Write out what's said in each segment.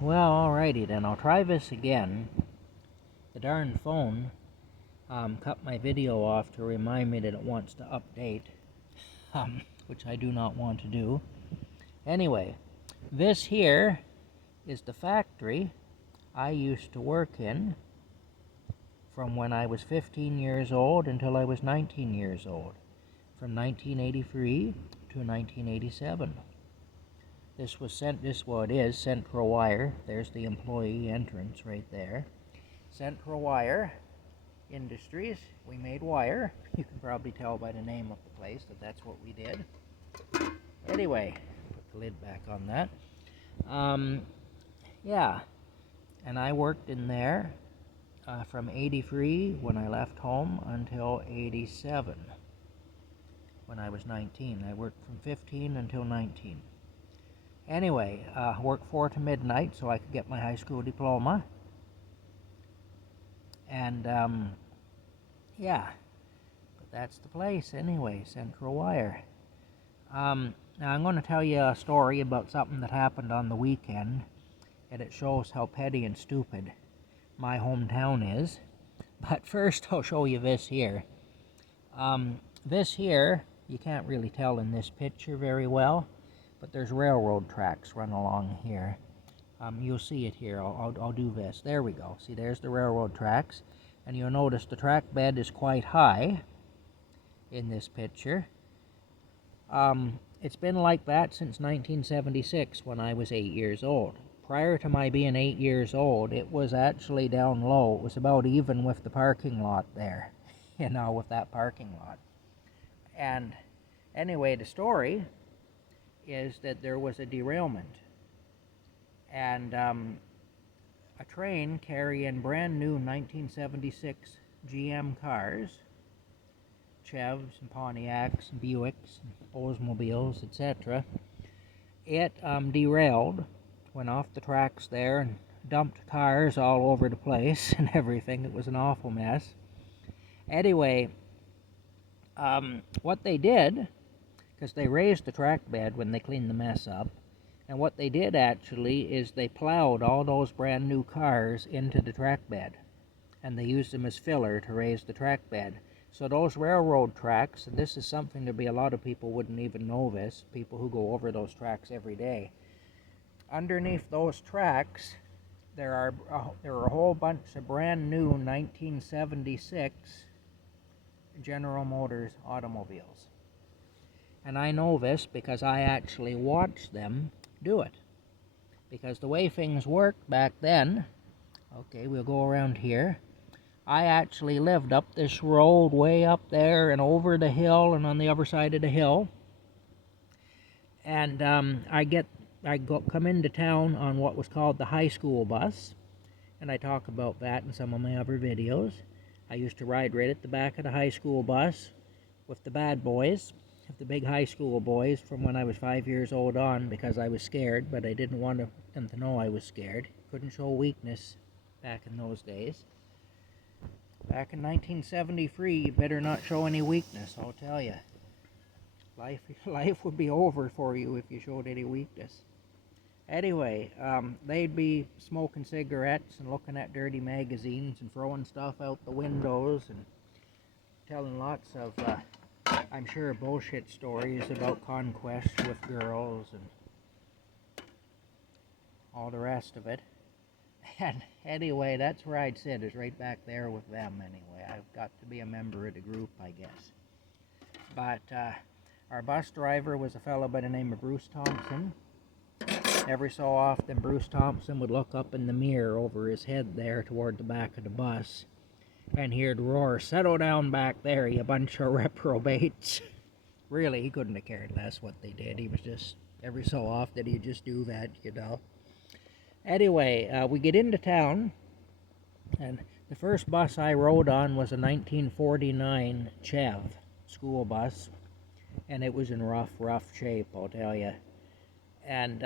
Well, alrighty then, I'll try this again. The darn phone cut my video off to remind me that it wants to update, which I do not want to do. Anyway, this here is the factory I used to work in from when I was 15 years old until I was 19 years old, from 1983 to 1987. This was Central Wire. There's the employee entrance right there. Central Wire Industries. We made wire. You can probably tell by the name of the place that that's what we did. Anyway, put the lid back on that. Yeah, and I worked in there from 83 when I left home until 87 when I was 19. I worked from 15 until 19. Anyway, worked 4 to midnight so I could get my high school diploma. And, yeah, but that's the place anyway, Central Wire. Now I'm going to tell you a story about something that happened on the weekend, and it shows how petty and stupid my hometown is. But first I'll show you this here. This here, you can't really tell in this picture very well, but there's railroad tracks run along here. You'll see it here. I'll do this. There we go. See, there's the railroad tracks. And you'll notice the track bed is quite high in this picture. It's been like that since 1976 when I was 8 years old. Prior to my being 8 years old, it was actually down low. It was about even with the parking lot there, with that parking lot. And anyway, the story is that there was a derailment, and a train carrying brand new 1976 GM cars, Chevs and Pontiacs and Buicks and Oldsmobiles, etc. It derailed, went off the tracks there and dumped cars all over the place and everything. It was an awful mess. Anyway, what they did, because they raised the track bed when they cleaned the mess up, and what they did actually is they plowed all those brand new cars into the track bed, and they used them as filler to raise the track bed. So those railroad tracks, and this is something there'd be a lot of people wouldn't even know this, people who go over those tracks every day. Underneath those tracks, there are a whole bunch of brand new 1976 General Motors automobiles. And I know this because I actually watched them do it. Because the way things worked back then, okay, we'll go around here. I actually lived up this road way up there and over the hill and on the other side of the hill. And come into town on what was called the high school bus. And I talk about that in some of my other videos. I used to ride right at the back of the high school bus with the bad boys, the big high school boys from when I was 5 years old on, because I was scared, but I didn't want them to know I was scared. Couldn't show weakness back in those days. Back in 1973, you better not show any weakness, I'll tell you. Life would be over for you if you showed any weakness. Anyway, they'd be smoking cigarettes and looking at dirty magazines and throwing stuff out the windows and telling lots of, I'm sure, bullshit stories about conquest with girls and all the rest of it. And anyway, that's where I'd sit, is right back there with them anyway. I've got to be a member of the group, I guess. But our bus driver was a fellow by the name of Bruce Thompson. Every so often, Bruce Thompson would look up in the mirror over his head there toward the back of the bus, and he'd roar, "Settle down back there, you bunch of reprobates." Really, he couldn't have cared less what they did. He was just, every so often, he'd just do that, Anyway, we get into town, and the first bus I rode on was a 1949 Chev school bus, and it was in rough shape, I'll tell you. And,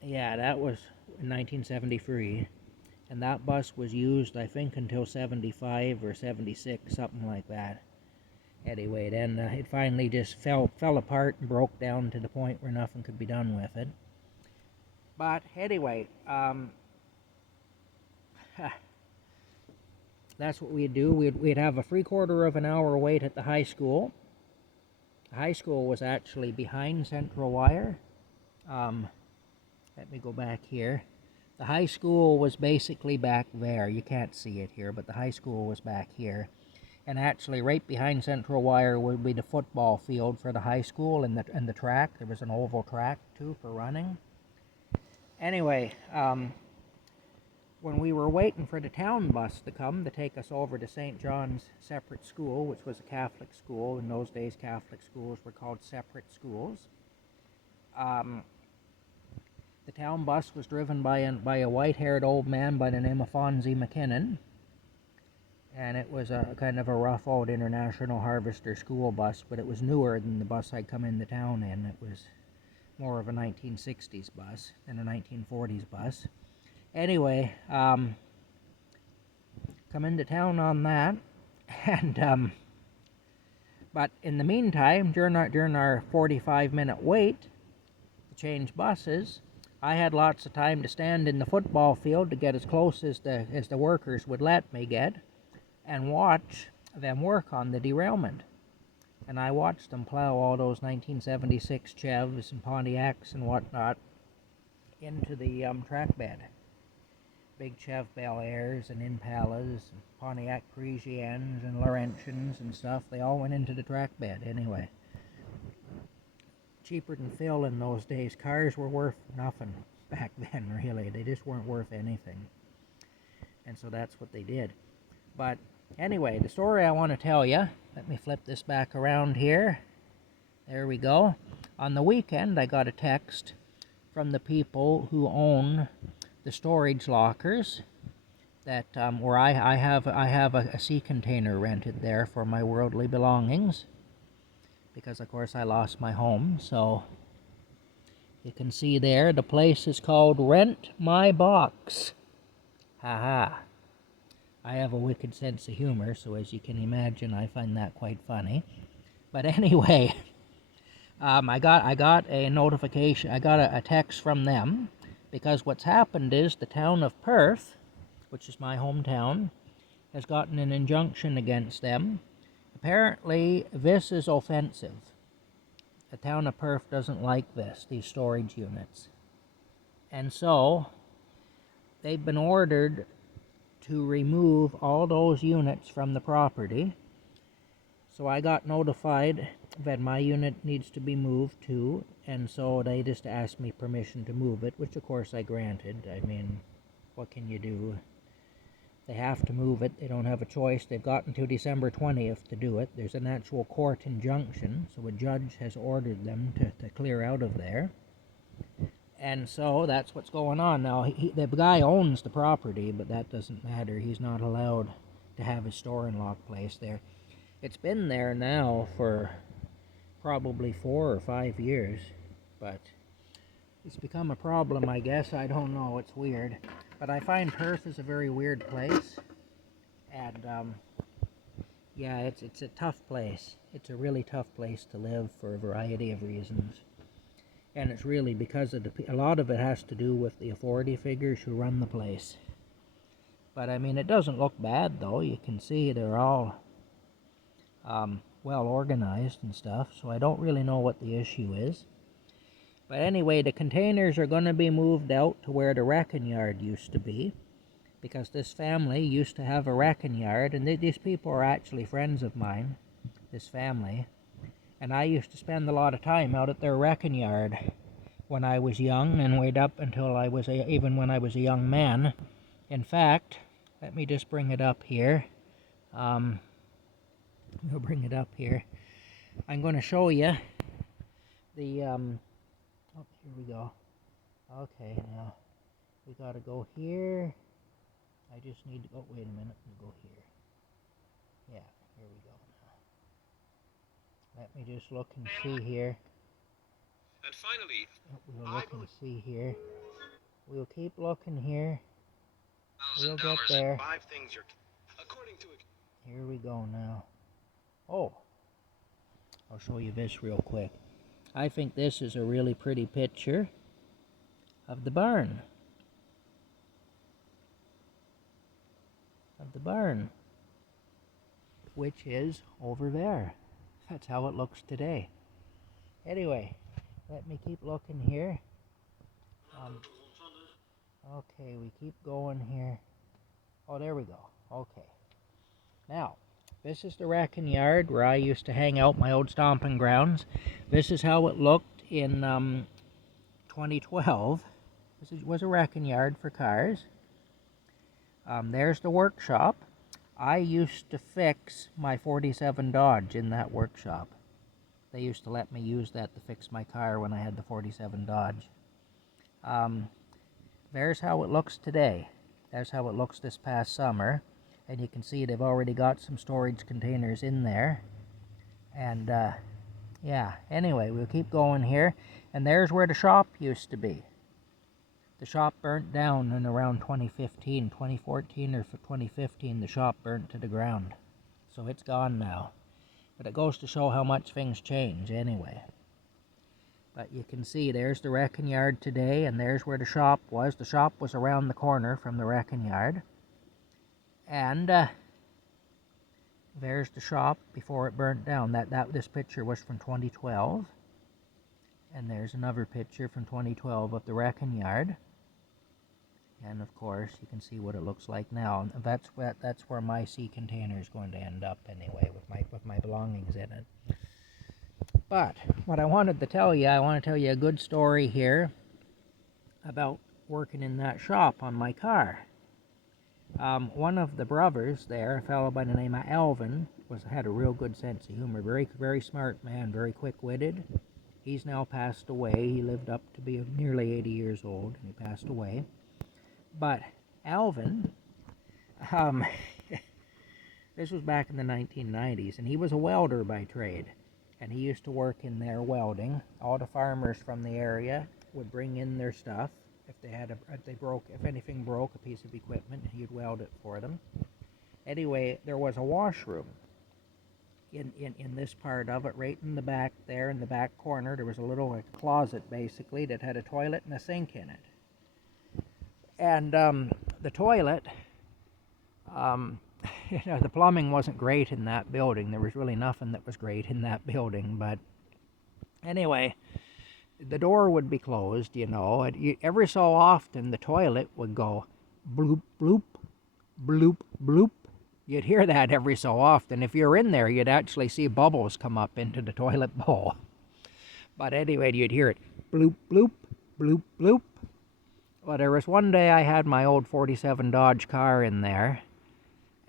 yeah, that was in 1973. And that bus was used, I think, until 75 or 76, something like that. Anyway, then it finally just fell apart and broke down to the point where nothing could be done with it. But anyway, that's what we'd do. We'd have a 3/4 of an hour wait at the high school. The high school was actually behind Central Wire. Let me go back here. The high school was basically back there. You can't see it here, but the high school was back here. And actually, right behind Central Wire would be the football field for the high school and the track. There was an oval track, too, for running. Anyway, when we were waiting for the town bus to come to take us over to St. John's Separate School, which was a Catholic school. In those days, Catholic schools were called separate schools. The town bus was driven by a white-haired old man by the name of Fonzie McKinnon. And it was a kind of a rough old International Harvester school bus, but it was newer than the bus I'd come into town in. It was more of a 1960s bus than a 1940s bus. Anyway, come into town on that, and but in the meantime, during our 45-minute wait to change buses, I had lots of time to stand in the football field to get as close as the workers would let me get, and watch them work on the derailment. And I watched them plow all those 1976 Chevs and Pontiacs and whatnot into the track bed. Big Chev Bel Airs and Impalas, and Pontiac Parisiennes and Laurentians and stuff, they all went into the track bed anyway. Cheaper than fill in those days. Cars were worth nothing back then, really. They just weren't worth anything. And so that's what they did. But anyway, the story I want to tell you, let me flip this back around here. There we go. On the weekend, I got a text from the people who own the storage lockers that where I have a sea container rented there for my worldly belongings, because of course I lost my home. So you can see there, the place is called Rent My Box. Haha. I have a wicked sense of humor, so as you can imagine, I find that quite funny. But anyway, I got a notification. I got a text from them, because what's happened is the town of Perth, which is my hometown, has gotten an injunction against them. Apparently, this is offensive. The town of Perth doesn't like these storage units. And so, they've been ordered to remove all those units from the property. So I got notified that my unit needs to be moved too, and so they just asked me permission to move it, which of course I granted. I mean, what can you do? They have to move it. They don't have a choice. They've got until December 20th to do it. There's an actual court injunction, so a judge has ordered them to clear out of there. And so that's what's going on now. The guy owns the property, but that doesn't matter. He's not allowed to have his store and lock place there. It's been there now for probably 4 or 5 years, but it's become a problem, I guess. I don't know. It's weird. But I find Perth is a very weird place, and yeah, it's a tough place. It's a really tough place to live for a variety of reasons. And it's really because of a lot of it has to do with the authority figures who run the place. But I mean, it doesn't look bad, though. You can see they're all well organized and stuff, so I don't really know what the issue is. But anyway, the containers are going to be moved out to where the wrecking yard used to be, because this family used to have a wrecking yard, and these people are actually friends of mine, this family, and I used to spend a lot of time out at their wrecking yard when I was young, and wait up until even when I was a young man. In fact, let me just bring it up here. We'll bring it up here. I'm going to show you the, oh, here we go. Okay, now, we got to go here. I just need to, oh, wait a minute, we'll go here. Yeah, here we go now. Let me just look and see here. And finally, We'll look and see here. We'll keep looking here. We'll get there. 5 things you're, according to it. Here we go now. Oh, I'll show you this real quick. I think this is a really pretty picture. of the barn. Of the barn, which is over there. That's how it looks today. Anyway, let me keep looking here. Okay, we keep going here. Oh, there we go. Okay. Now, this is the wrecking yard where I used to hang out, my old stomping grounds. This is how it looked in 2012. This was a wrecking yard for cars. There's the workshop. I used to fix my 47 Dodge in that workshop. They used to let me use that to fix my car when I had the 47 Dodge. There's how it looks today. There's how it looks this past summer. And you can see they've already got some storage containers in there. And, yeah, anyway, we'll keep going here. And there's where the shop used to be. The shop burnt down in around 2014 or 2015, the shop burnt to the ground. So it's gone now. But it goes to show how much things change anyway. But you can see there's the wrecking yard today, and there's where the shop was. The shop was around the corner from the wrecking yard. And there's the shop before it burnt down. This picture was from 2012. And there's another picture from 2012 of the wrecking yard. And of course, you can see what it looks like now. That's where my sea container is going to end up anyway, with my belongings in it. But what I wanted to tell you, I want to tell you a good story here about working in that shop on my car. One of the brothers there, a fellow by the name of Alvin, had a real good sense of humor. Very, very smart man, very quick-witted. He's now passed away. He lived up to be nearly 80 years old, and he passed away. But Alvin, this was back in the 1990s, and he was a welder by trade. And he used to work in there welding. All the farmers from the area would bring in their stuff. If anything broke, a piece of equipment, he'd weld it for them. Anyway, there was a washroom in this part of it, right in the back there, in the back corner. There was a little closet, basically, that had a toilet and a sink in it. And the toilet, the plumbing wasn't great in that building. There was really nothing that was great in that building. But anyway, the door would be closed, and every so often the toilet would go bloop, bloop, bloop, bloop. You'd hear that every so often. If you're in there, you'd actually see bubbles come up into the toilet bowl. But anyway, you'd hear it bloop, bloop, bloop, bloop. Well, there was one day I had my old 47 Dodge car in there,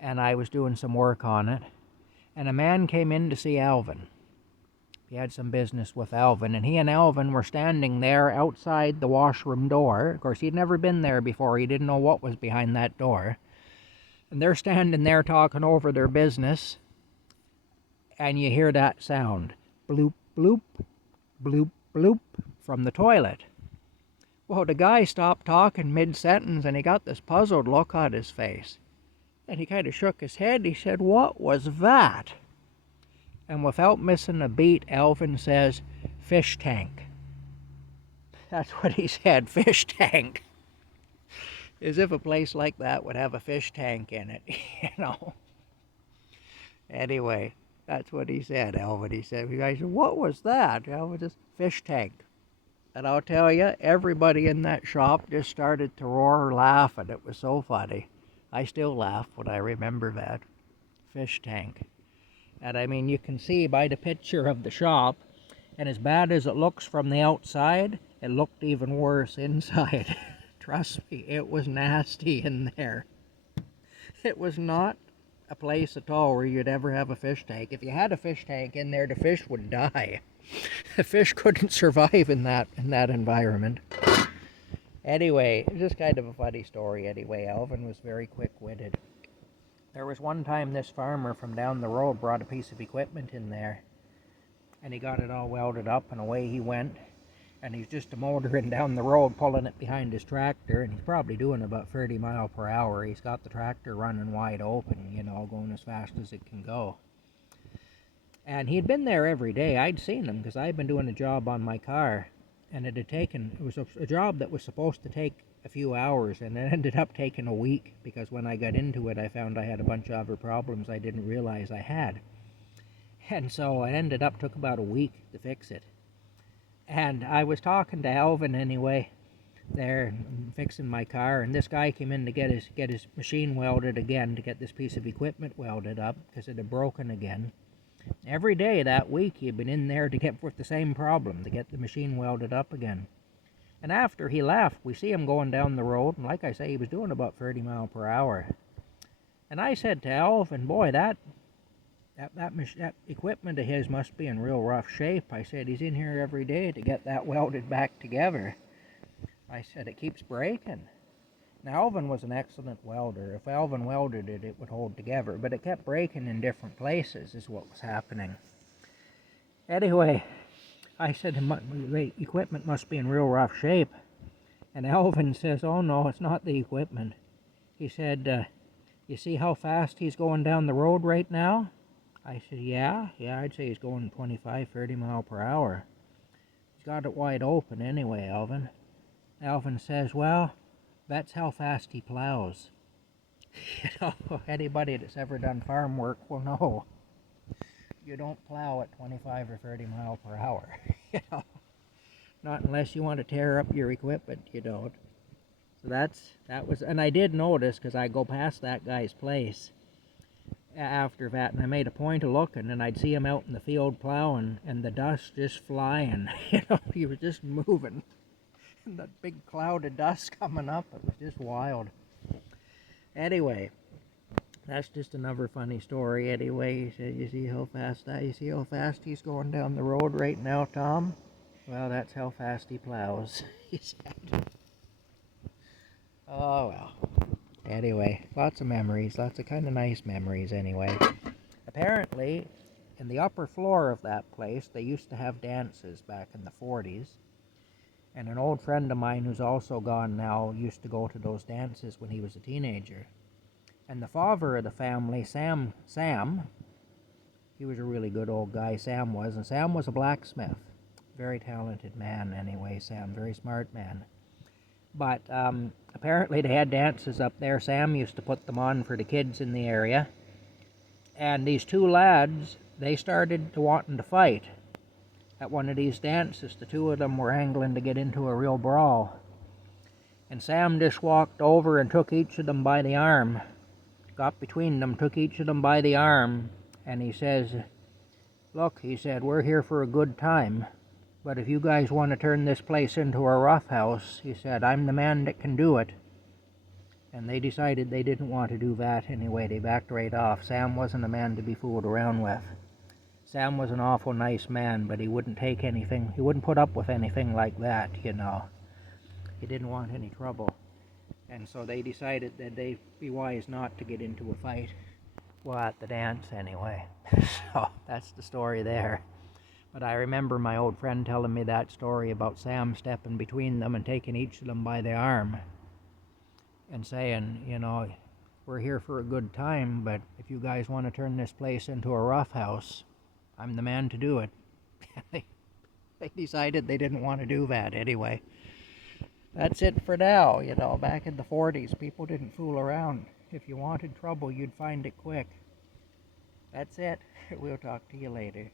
and I was doing some work on it, and a man came in to see Alvin. He had some business with Alvin, and he and Alvin were standing there outside the washroom door. Of course, he'd never been there before. He didn't know what was behind that door. And they're standing there talking over their business, and you hear that sound, bloop, bloop, bloop, bloop, from the toilet. Well, the guy stopped talking mid-sentence, and he got this puzzled look on his face. And he kind of shook his head. He said, "What was that?" And without missing a beat, Alvin says, "Fish tank." That's what he said, fish tank. As if a place like that would have a fish tank in it, Anyway, that's what he said, Alvin. He said, "What was that?" Alvin says, "Fish tank." And I'll tell you, everybody in that shop just started to roar or laugh, and it was so funny. I still laugh when I remember that. Fish tank. And I mean, you can see by the picture of the shop, and as bad as it looks from the outside, it looked even worse inside. Trust me, it was nasty in there. It was not a place at all where you'd ever have a fish tank. If you had a fish tank in there, the fish would die. The fish couldn't survive in that environment. Anyway, it's just kind of a funny story anyway. Alvin was very quick-witted. There was one time this farmer from down the road brought a piece of equipment in there, and he got it all welded up, and away he went. And he's just motoring down the road, pulling it behind his tractor, and he's probably doing about 30 miles per hour. He's got the tractor running wide open, going as fast as it can go. And he'd been there every day. I'd seen him because I'd been doing a job on my car and it was a job that was supposed to take a few hours, and it ended up taking a week, because when I got into it, I found I had a bunch of other problems I didn't realize I had. And so it took about a week to fix it. And I was talking to Alvin anyway, there, fixing my car, and this guy came in to get his machine welded again, to get this piece of equipment welded up, because it had broken again. Every day that week he'd been in there to get with the same problem, to get the machine welded up again. And after he left, we see him going down the road, and like I say, he was doing about 30 miles per hour. And I said to Alvin, boy, that equipment of his must be in real rough shape. I said, he's in here every day to get that welded back together. I said, it keeps breaking. Now, Alvin was an excellent welder. If Alvin welded it, it would hold together, but it kept breaking in different places is what was happening. Anyway, I said, the equipment must be in real rough shape. And Alvin says, oh no, it's not the equipment. He said, you see how fast he's going down the road right now? I said, yeah, I'd say he's going 25, 30 miles per hour. He's got it wide open anyway, Alvin. Alvin says, well, that's how fast he plows. You know, anybody that's ever done farm work will know you don't plow at 25 or 30 miles per hour. You know, not unless you want to tear up your equipment, you don't. So that was, and I did notice, because I go past that guy's place after that, and I made a point of looking, and I'd see him out in the field plowing, and the dust just flying. You know, he was just moving. And that big cloud of dust coming up, it was just wild. Anyway, that's just another funny story. Anyway, he said, you see how fast he's going down the road right now, Tom? Well, that's how fast he plows, he said. Oh, well. Anyway, lots of memories, lots of kind of nice memories anyway. Apparently, in the upper floor of that place, they used to have dances back in the 40s. And an old friend of mine who's also gone now used to go to those dances when he was a teenager. And the father of the family, Sam, he was a really good old guy, Sam was, and Sam was a blacksmith. Very talented man anyway, Sam, very smart man. But apparently they had dances up there. Sam used to put them on for the kids in the area. And these two lads, they started to wanting to fight. At one of these dances, the two of them were angling to get into a real brawl. And Sam just walked over and took each of them by the arm, got between them, took each of them by the arm, and he says, look, he said, we're here for a good time, but if you guys want to turn this place into a roughhouse, he said, I'm the man that can do it. And they decided they didn't want to do that anyway. They backed right off. Sam wasn't a man to be fooled around with. Sam was an awful nice man, but he wouldn't take anything, he wouldn't put up with anything like that, you know. He didn't want any trouble. And so they decided that they'd be wise not to get into a fight. Well, at the dance anyway. So that's the story there. But I remember my old friend telling me that story about Sam stepping between them and taking each of them by the arm and saying, you know, we're here for a good time, but if you guys want to turn this place into a roughhouse, I'm the man to do it. They decided they didn't want to do that anyway. That's it for now. You know, back in the 40s, people didn't fool around. If you wanted trouble, you'd find it quick. That's it. We'll talk to you later.